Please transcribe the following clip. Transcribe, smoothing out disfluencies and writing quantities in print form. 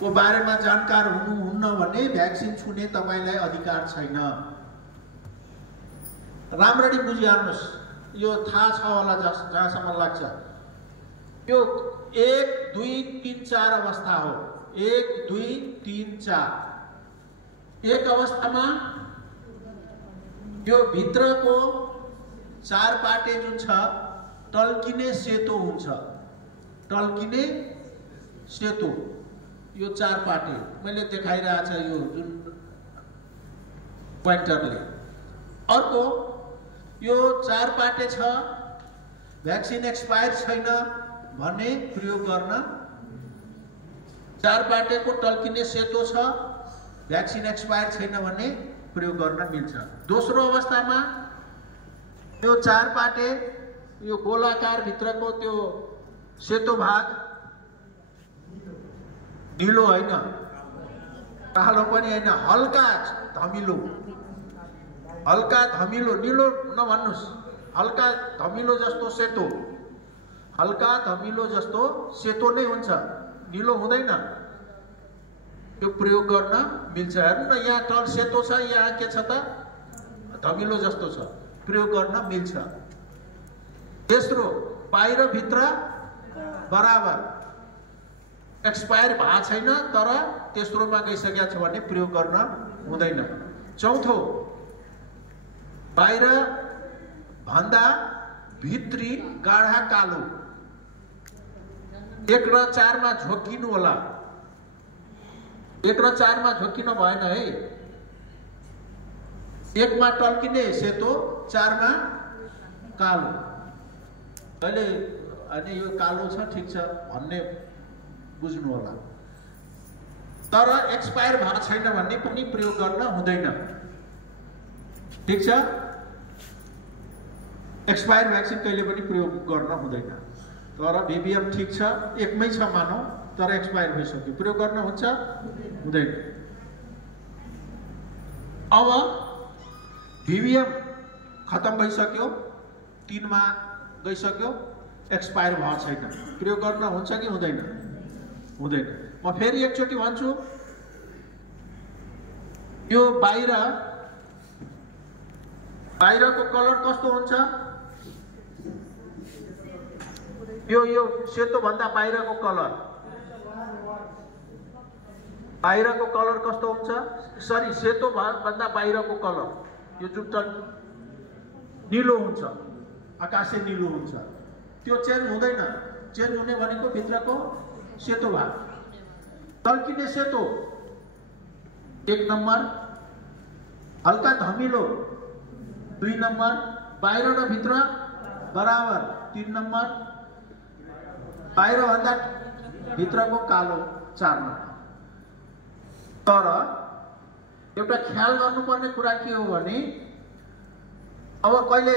को बारेमा जानकार हुनुहुन्न भने भ्याक्सिन छुने तपाईलाई अधिकार छैन। राम्ररी बुझिहाल्नुस्, यो थाहा छ होला जहाँसम्म लाग्छ। यो 1 2 3 4 अवस्था हो। 1 2 3 4। एक अवस्थामा यो भित्रको चार पाटे जुन छ टल्किने सेतो हुन्छ। टल्किने सेतो यो चार पाटे मैले देखाइरहेको छ यो जुन पोइन्टरले। अर्को यो चार पाटे छ, भ्याक्सिन एक्सपायर छैन भने प्रयोग गर्न, चार पाटेको टल्किने सेतो छ, भ्याक्सिन एक्सपायर छैन भने प्रयोग गर्न मिल्छ। दोस्रो अवस्थामा यो चार पाटे यो गोलाकार भित्रको त्यो सेतो भाग नीलो होइन, कालो पनि होइन, हल्का धमिलो, हल्का धमिलो, नीलो नभन्नुस्, हल्का धमिलो जस्तो सेतो, हल्का धमिलो जस्तो सेतो नै हुन्छ, नीलो हुँदैन। यो प्रयोग गर्न मिल्छ। हेर्नु न, यहाँ टल सेतो छ, यहाँ के छ त धमिलो जस्तो छ, प्रयोग गर्न मिल्छ। तेस्रो, बाहिर भित्र बराबर, एक्सपायर भएको छैन तर तेस्रोमा गइसकेको छ भने प्रयोग गर्न हुँदैन। चौथो, बाहिर भन्दा भित्री गाढा कालो, 1 र 4 मा झोकिनु होला। 1 र 4 मा झोकिनु भएन है। 1 मा टल्किने सेतो, 4 मा कालो। अहिले अनि यो कालो छ ठिक छ भन्ने बुझ्नु होला, तर एक्सपायर भएको छैन भन्ने पनि प्रयोग गर्न हुँदैन। ठिक छ, एक्सपायर भ्याक्सिन कहिले पनि प्रयोग गर्न हुँदैन। तर VBM ठिक छ, एकमै छ मानौ, तर एक्सपायर भइसक्यो, प्रयोग गर्न हुन्छ हुँदैन। अब VBM खत्म भइसक्यो, 3 मा गइसक्यो, एक्सपायर भएको छैन, प्रयोग गर्न हुन्छ कि हुँदैन? हुँदैन। म फेरि एकचोटि भन्छु, यो बाहिरको कलर कस्तो हुन्छ? यो सेतो भन्दा बाहिरको कलर, बाहिरको कलर कस्तो हुन्छ? सरी, सेतो भन्दा बाहिरको कलर यो जुन नीलो हुन्छ, आकाशे नीलो हुन्छ, त्यो चेन्ज हुँदैन। चेन्ज हुने भनेको भित्रको सेतो भाग, टल्किने सेतो 1 नम्बर, हल्का धमिलो 2 नम्बर, बाहिर र भित्र बराबर 3 नम्बर, बाहिर भन्दा भित्रको कालो 4 नम्बर। तर एउटा ख्याल गर्नुपर्ने कुरा के हो भने अब कहिले